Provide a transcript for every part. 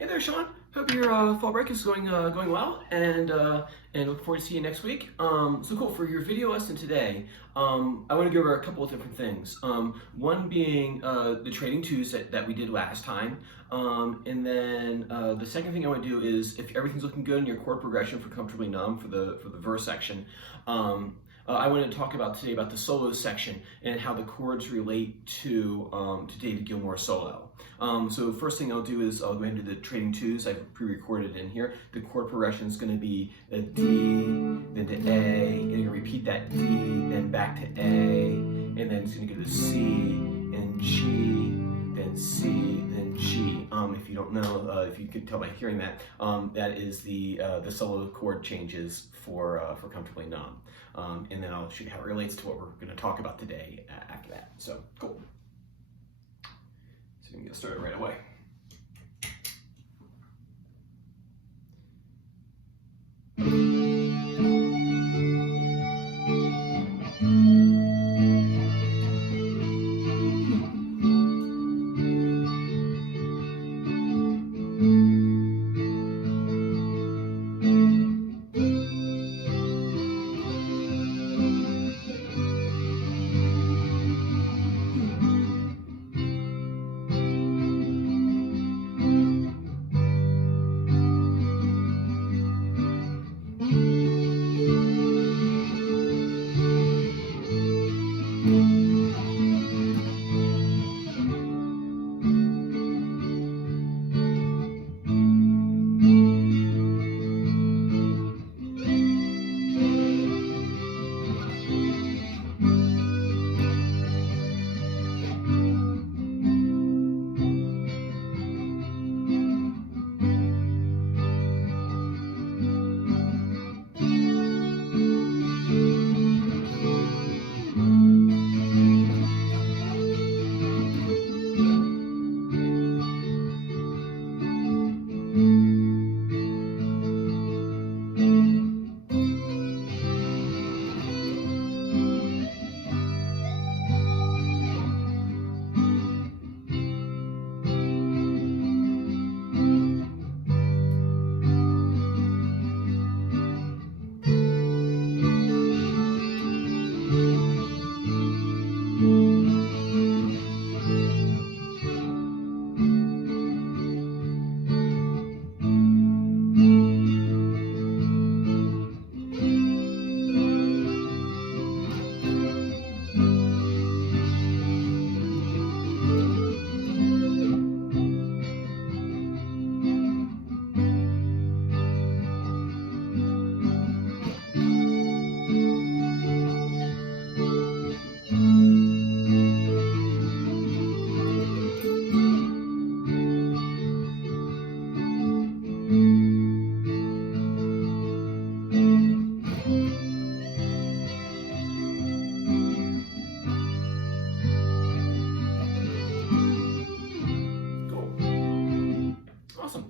Hey there, Sean. Hope your fall break is going well, and look forward to seeing you next week. So cool for your video lesson today. I want to go over a couple of different things. One being the trading twos that we did last time, and then the second thing I want to do is if everything's looking good in your chord progression for Comfortably Numb for the verse section. I want to talk about today about the solo section and how the chords relate to David Gilmour's solo. So first thing I'll do is I'll go ahead and do the trading twos. I've pre-recorded in here. The chord progression is going to be a D, then to A, and you're going to repeat that D, then back to A, and then it's going to go to C, and G, then C, then G. If you don't know, if you could tell by hearing that, that is the solo chord changes for Comfortably Numb. And then I'll show you how it relates to what we're going to talk about today after that. So, cool. So we can get started right away.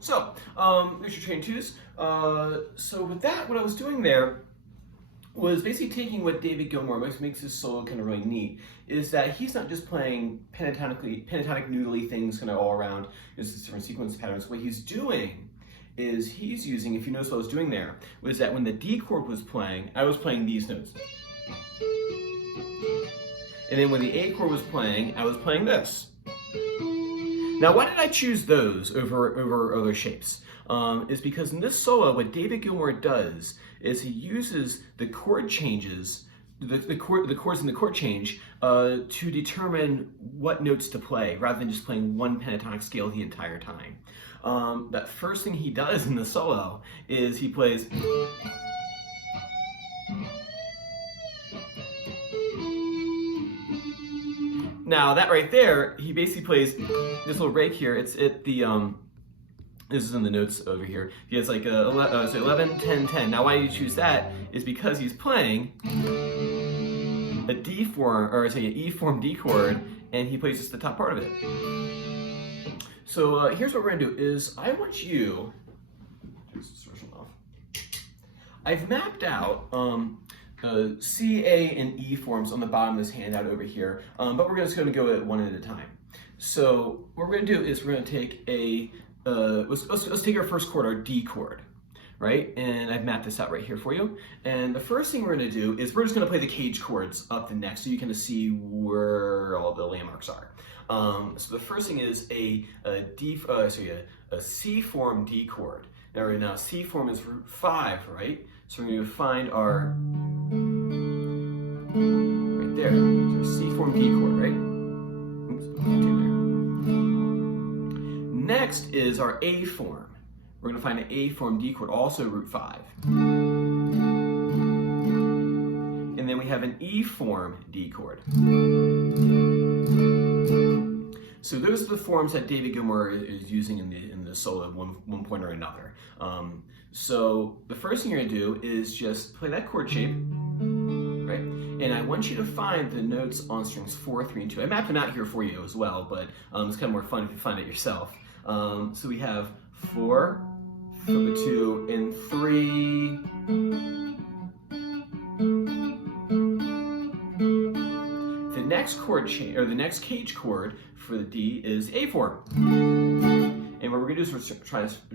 So, there's your trading twos. So with that, what I was doing there was basically taking what David Gilmour makes his solo kind of really neat, is that he's not just playing pentatonic noodly things kind of all around, just different sequence patterns. What he's doing is he's using, if you notice what I was doing there, was that when the D chord was playing, I was playing these notes. And then when the A chord was playing, I was playing this. Now, why did I choose those over other shapes? Is because in this solo, what David Gilmour does is he uses the chord changes, the chords in the chord change, to determine what notes to play, rather than just playing one pentatonic scale the entire time. That first thing he does in the solo is he plays. Now that right there, he basically plays this little break here. It's at the this is in the notes over here. He has like so 11, 10, 10. Now why you choose that is because he's playing a D form, or say an E form D chord, and he plays just the top part of it. So here's what we're gonna do is I want you, I've mapped out C, A, and E forms on the bottom of this handout over here, but we're just going to go at one at a time. So what we're going to do is we're going to take a let's take our first chord, our D chord, right? And I've mapped this out right here for you. And the first thing we're going to do is we're just going to play the cage chords up the neck so you can see where all the landmarks are. So the first thing is a C form D chord. Now right now C form is root 5, right? So we're going to find our right there. So C form D chord, right? Next is our A form. We're going to find an A form D chord, also root 5. And then we have an E form D chord. So those are the forms that David Gilmour is using in the solo at one point or another. So the first thing you're going to do is just play that chord shape, right? And I want you to find the notes on strings 4, 3, and 2. I mapped them out here for you as well, but it's kind of more fun if you find it yourself. So we have 4, 2, and 3. The next chord change, or the next cage chord for the D is A form. And what we're going to do is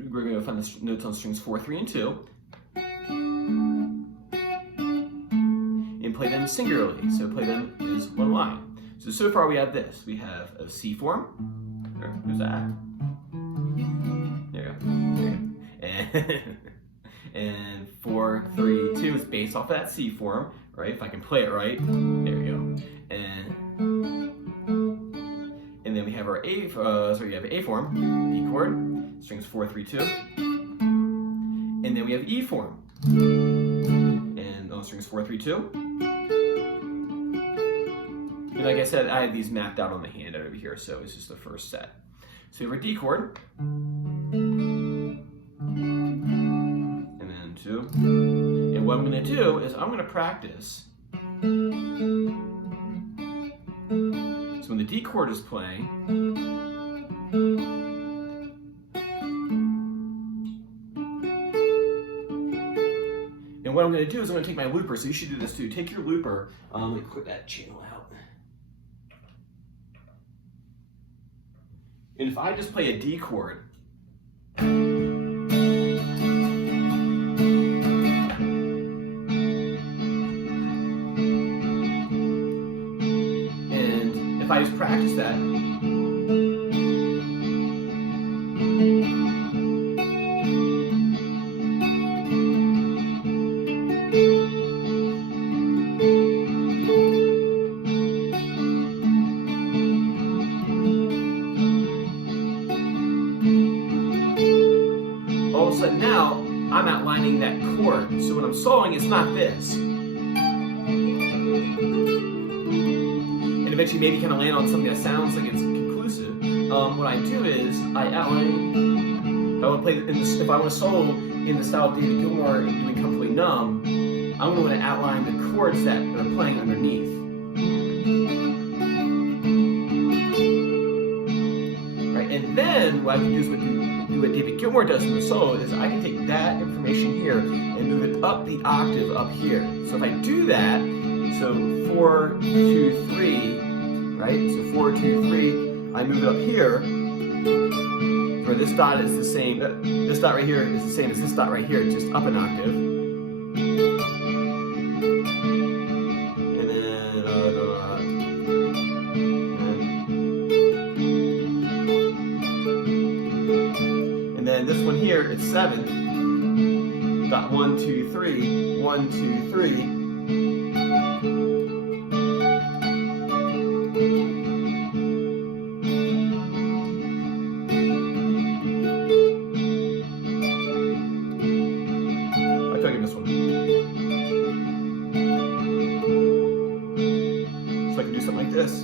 we're going to find the notes on strings 4, 3, and 2. And play them singularly, so play them as one line. So far we have this. We have a C form. Who's that? There you go. And 4, 3, 2 is based off of that C form, right? If I can play it right, there we go. And then we have our we have A form, D chord, strings 4, 3, 2. And then we have E form, and on strings 4, 3, 2. And like I said, I have these mapped out on the handout over here, so it's just the first set. So we have our D chord, and then 2. And what I'm going to do is I'm going to practice. So when the D chord is playing, and what I'm going to do is I'm going to take my looper, so you should do this too. Take your looper, let me quit that channel out. And if I just play a D chord, and if I just practice that, all of a sudden now, I'm outlining that chord. So when I'm soloing, it's not this. And eventually maybe kind of land on something that sounds like it's conclusive. What I do is I outline, if I want to solo in the style of David Gilmour and doing Comfortably Numb, I'm going to outline the chords that are playing underneath. Right? And then what I can do is what David Gilmour does in the solo is I can take that information here and move it up the octave up here. So if I do that, so 4, 2, 3, right? So 4, 2, 3, I move it up here, where this dot is the same, this dot right here is the same as this dot right here, just up an octave. And then, and then this one here, it's 7. Dot 1, 2, 3, 1, 2, 3. This one. So I can do something like this.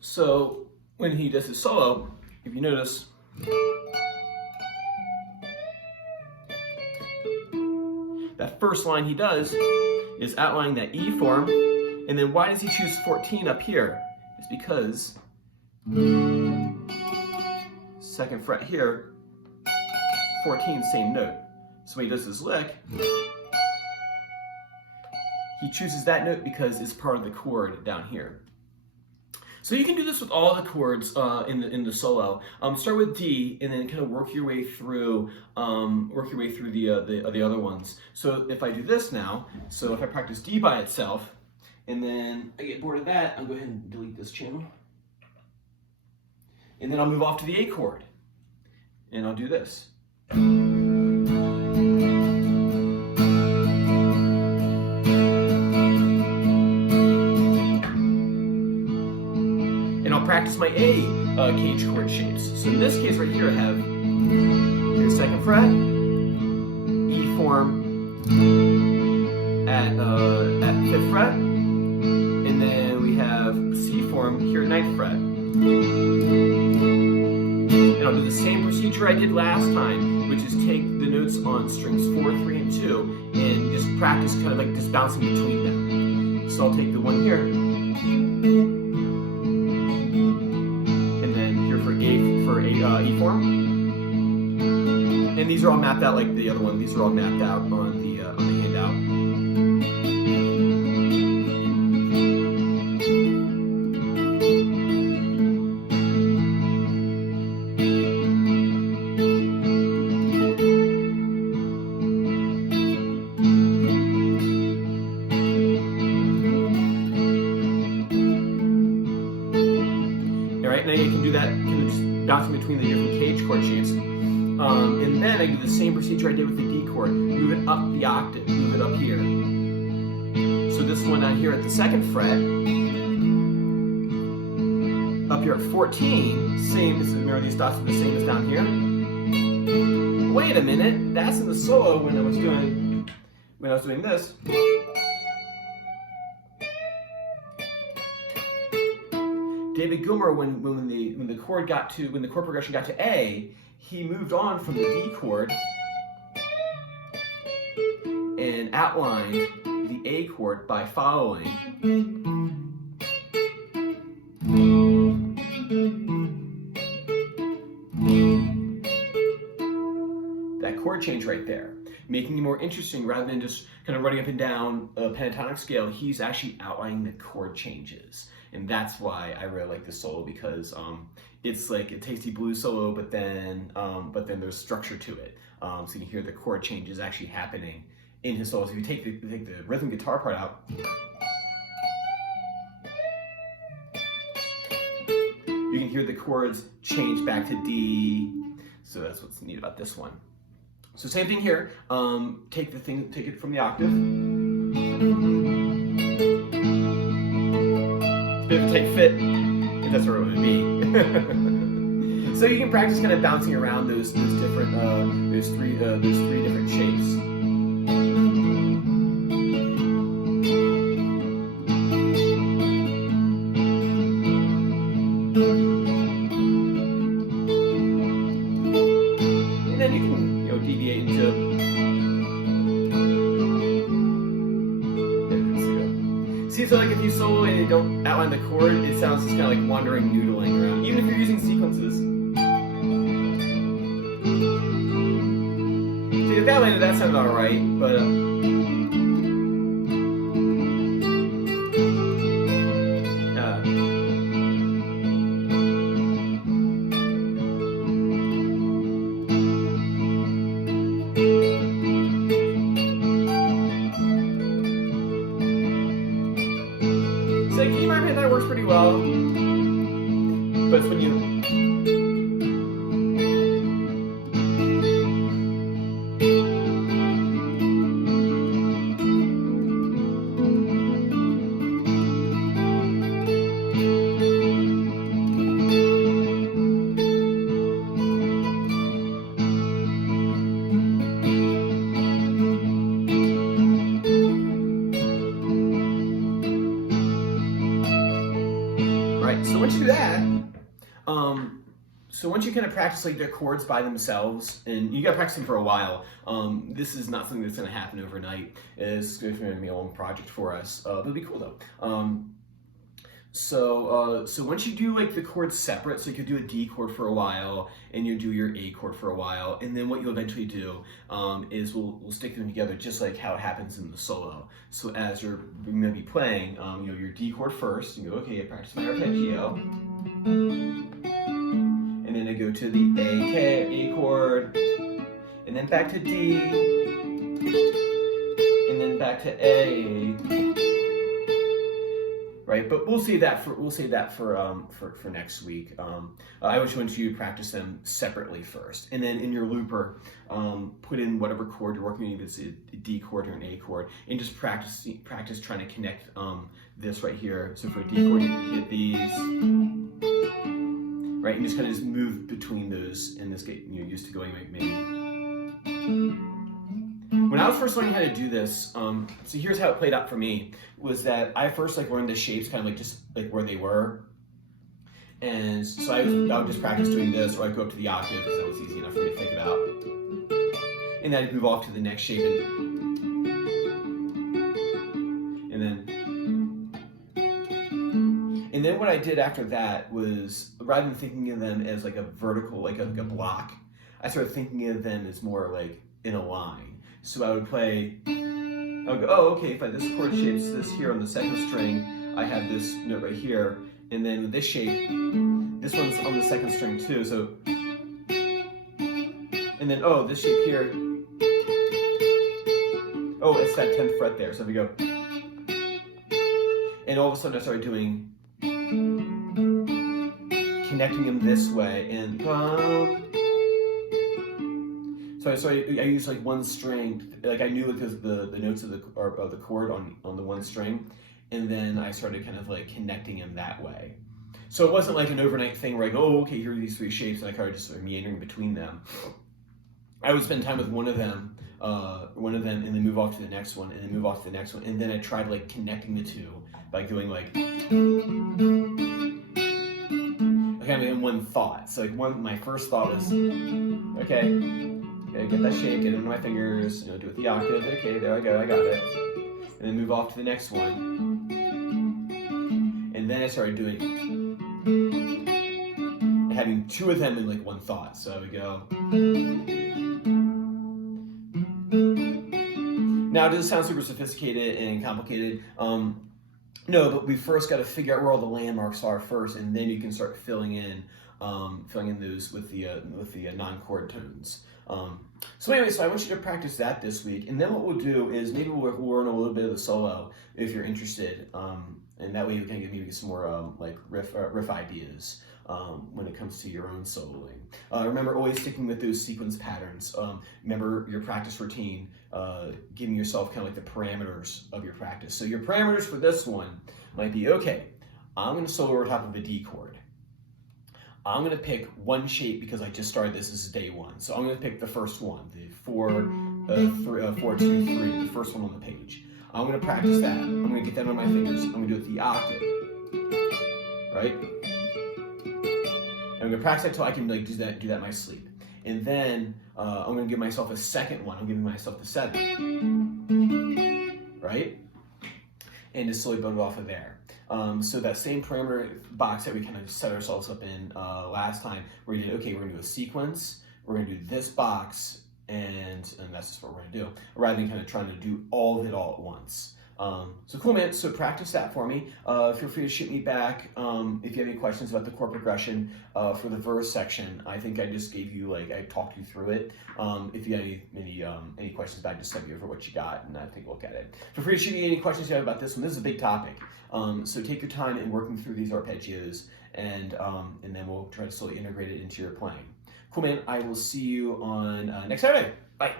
So when he does his solo, if you notice, that first line he does is outlining that E form, and then why does he choose 14 up here? It's because 2nd fret here, 14, same note. So when he does his lick, he chooses that note because it's part of the chord down here. So you can do this with all the chords in the solo. Start with D and then kind of work your way through the other ones. So if I do this now, so if I practice D by itself, and then I get bored of that, I'll go ahead and delete this channel, and then I'll move off to the A chord, and I'll do this. Practice my A cage chord shapes. So in this case right here I have the 2nd fret, E form at 5th fret, and then we have C form here at 9th fret. And I'll do the same procedure I did last time, which is take the notes on strings 4, 3, and 2 and just practice kind of like just bouncing between them. So I'll take the one here, E form, and these are all mapped out like the other one. These are all mapped out on the handout. All right, now you can do that kind of just bouncing between the different cage chord shapes. And then I do the same procedure I did with the D chord. Move it up the octave, move it up here. So this one down here at the 2nd fret, up here at 14, same, remember these dots are the same as down here? Wait a minute, that's in the solo when I was doing this. David Gilmour, when the chord progression got to A, he moved on from the D chord and outlined the A chord by following that chord change right there, making it more interesting rather than just kind of running up and down a pentatonic scale. He's actually outlining the chord changes. And that's why I really like this solo, because it's like a tasty blues solo, but then there's structure to it. So you can hear the chord changes actually happening in his solo. So if you take the rhythm guitar part out, you can hear the chords change back to D. So that's what's neat about this one. So same thing here. Take it from the octave. Bit of a tight fit, if that's where it would be. So you can practice kind of bouncing around those three different shapes. And then you can deviate into. See, so like if you solo and you don't outline the chord, it sounds just kind of like wandering, noodling around, even if you're using sequences. See, if that landed, that sounded alright, but so like, in my opinion, that works pretty well, but it's when you So once you do that, so once you kind of practice like the chords by themselves, and you got to practice them for a while, this is not something that's going to happen overnight. It's going to be a long project for us, but it'll be cool though. So once you do like the chords separate, so you could do a D chord for a while, and you do your A chord for a while, and then what you'll eventually do is we'll stick them together just like how it happens in the solo. So as you're going to be playing, you know, your D chord first, and you go, okay, I practice my arpeggio, and then I go to the A chord, and then back to D, and then back to A. Right, but we'll save that for next week. I just want you to practice them separately first, and then in your looper, put in whatever chord you're working with, if it's a D chord or an A chord, and just practice trying to connect this right here. So for a D chord, you hit these, right, and just kind of move between those, and this get used to going like maybe. When I was first learning how to do this, so here's how it played out for me, was that I first like learned the shapes kind of like just like where they were. And so I would just practice doing this, or I'd go up to the octave because that was easy enough for me to think about. And then I'd move off to the next shape and then what I did after that was, rather than thinking of them as like a vertical, like a block, I started thinking of them as more like in a line. So I would play, I would go, oh, okay, if this chord shapes this here on the second string, I have this note right here, and then with this shape, this one's on the second string too, so, and then, oh, this shape here, oh, it's that 10th fret there, so if we go, and all of a sudden I started doing, connecting them this way, and So I used like one string, like I knew because the notes of the chord on the one string, and then I started kind of like connecting them that way. So it wasn't like an overnight thing where I go, oh, okay, here are these three shapes, and I kind of just sort of meandering between them. I would spend time with one of them, and then move off to the next one, and then move off to the next one, and then I tried like connecting the two by going like, kind of in one thought. So like my first thought was, okay. Get that shape, get it into my fingers, do it with the octave, okay, there I go, I got it. And then move off to the next one. And then I started doing, having two of them in like one thought. So I would go. Now, does it sound super sophisticated and complicated? No, but we first got to figure out where all the landmarks are first, and then you can start filling in those with the non-chord tones. So anyway, so I want you to practice that this week, and then what we'll do is maybe we'll learn a little bit of the solo if you're interested, and that way you can maybe get some more like riff ideas when it comes to your own soloing. Remember, always sticking with those sequence patterns. Remember your practice routine, giving yourself kind of like the parameters of your practice. So your parameters for this one might be, okay, I'm going to solo over top of a D chord. I'm going to pick one shape because I just started this is day one. So I'm going to pick the first one, the 4, 2, 3, the first one on the page. I'm going to practice that. I'm going to get that on my fingers. I'm going to do it the octave, right? I'm going to practice that until I can like do that in my sleep. And then I'm going to give myself a second one. I'm giving myself the 7, right? And just slowly build it off of there. So that same parameter box that we kind of set ourselves up in last time, where we did, okay, we're going to do a sequence, we're going to do this box, and that's just what we're going to do, rather than kind of trying to do all of it all at once. So cool, man. So practice that for me. Feel free to shoot me back if you have any questions about the chord progression for the verse section. I think I just gave you, like, I talked you through it. If you have any questions back, just send me over what you got, and I take a look at it. Feel free to shoot me any questions you have about this one. This is a big topic. So take your time in working through these arpeggios, and then we'll try to slowly integrate it into your playing. Cool, man. I will see you on next Saturday. Bye.